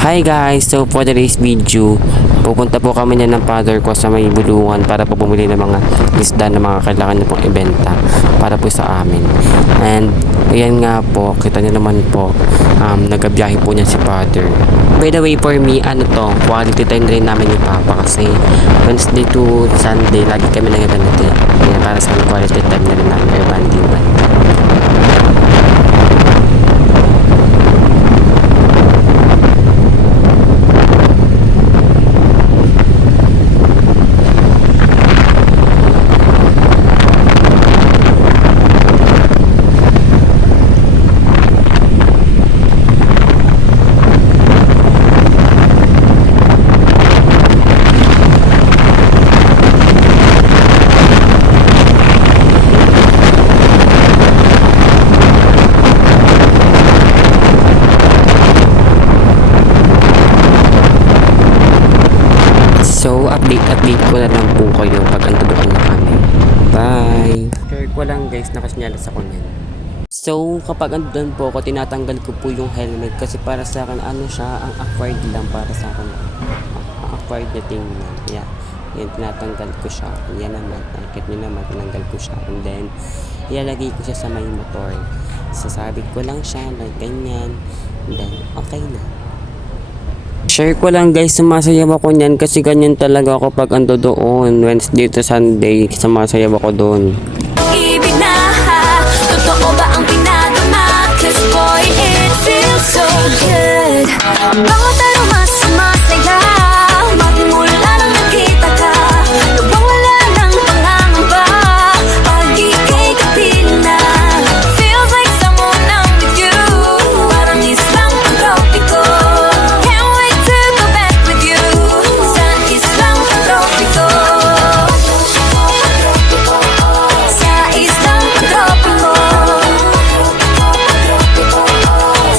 Hi guys! So for today's video, pupunta po kami na ng father ko sa may bulungan para po bumili ng mga isda na mga kailangan niyo pong ibenta para po sa amin. And ayan nga po, kita niyo naman po, nagabiyahe po niya si father. By the way, for me, quality time rin namin ni Papa kasi Wednesday to Sunday, lagi kami nag-ganito. Para sa quality time na rin namin kay Bandiman. So, update ko na lang po kayo pag andoon na kami. Bye! Share ko lang guys, nakasinyalas ako niyan. So, kapag andoon po ako, tinatanggal ko po yung helmet kasi para sa akin, siya, ang acquired lang para sa akin. Ang acquired na tingnan. Yeah. Yan, tinatanggal ko siya. Yan naman, nakikita nyo naman, tinanggal ko siya. And then, ilalagay ko siya sa may motor. Sasabit ko lang siya, like ganyan. And then, okay na. Share ko lang guys, sumasayaw ako niyan kasi ganyan talaga ako pag ando doon. Wednesday to Sunday, sumasayaw ako doon. Ibig na ha, totoo ba ang pinadama? Cause boy, it feels so good. Bawat araw mas sumasaya, magmula nang nakita ka, nawawala ng pangangamba pag ika'y kapiling na. Feels like someone I'm with you, parang islang pantropiko. Can't wait to go back with you sa islang pantropiko. Sa islang pantropiko.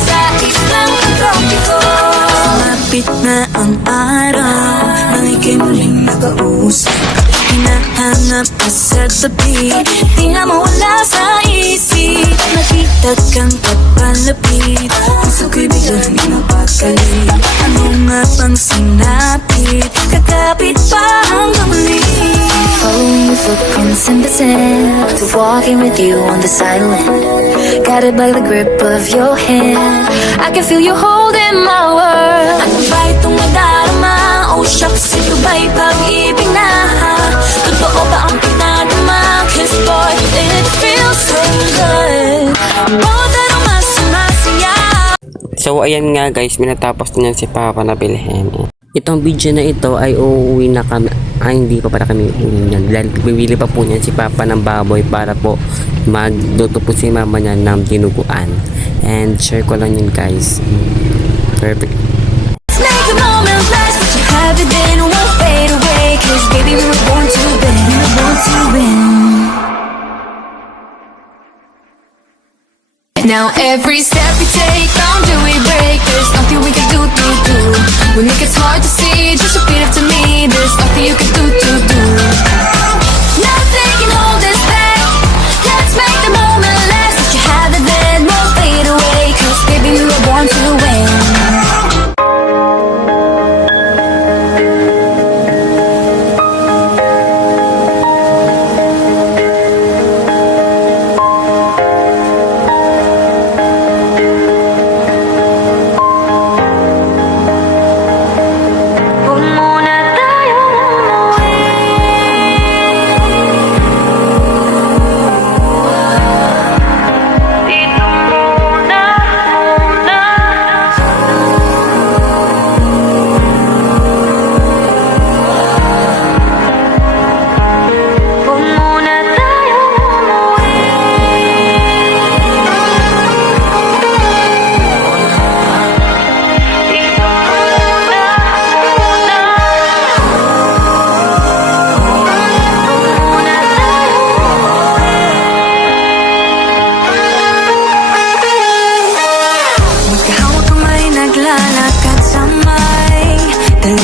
Sa islang pantropiko. Sumapit na ang araw nang ika'y muling nakausap. Hinahanap ka sa tabi, di na mawala sa isip. Nakita kang papalapit, puso ko'y biglang di mapakali. Ano nga bang sinapit, kakapit pa hanggang muli. Following your footprints in the sand, to walking with you on the silent, guided by the grip of your hand. I can feel you holding my world. Ano ba itong nadarama? Oh shucks, ito ba'y pag-ibig na? Totoo ba ang pinadama? Cause boy, it feels so good. Bawat araw mas sumasaya. So ayan nga guys, minatapos na si Papa na bilhin. Itong video na ito ay uuwi na kami. Hindi pa para kami uuwi niyan. Bibili pa po niyan si Papa ng baboy para po magluto po si mama niya ng dinuguan. And share ko lang yun guys. Perfect. Let's make a moment last. What you have it then won't fade away. Cause baby we were born to win. We were born to win. Now every step we take, don't do we break. There's nothing we can do. We make it hard to see, just repeat after me. There's nothing you can do. Nothing can hold us back. Let's make the moment last. Let you have it then won't fade away. Cause baby we were born to win.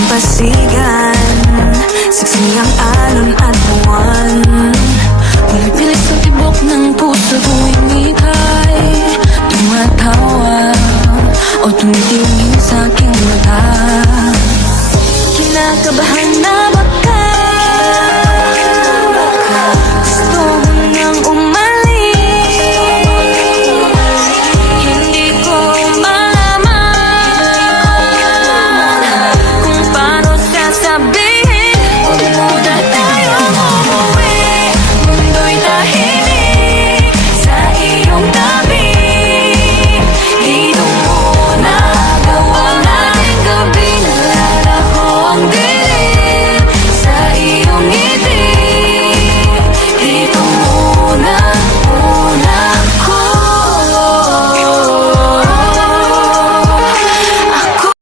Pasigan, saksi ang alon at buwan. Pinipilit sa tibok ng puso tuwing ika'y tumatawa o tumitiwa. tumingin sa aking mata. Kinakabahan na baka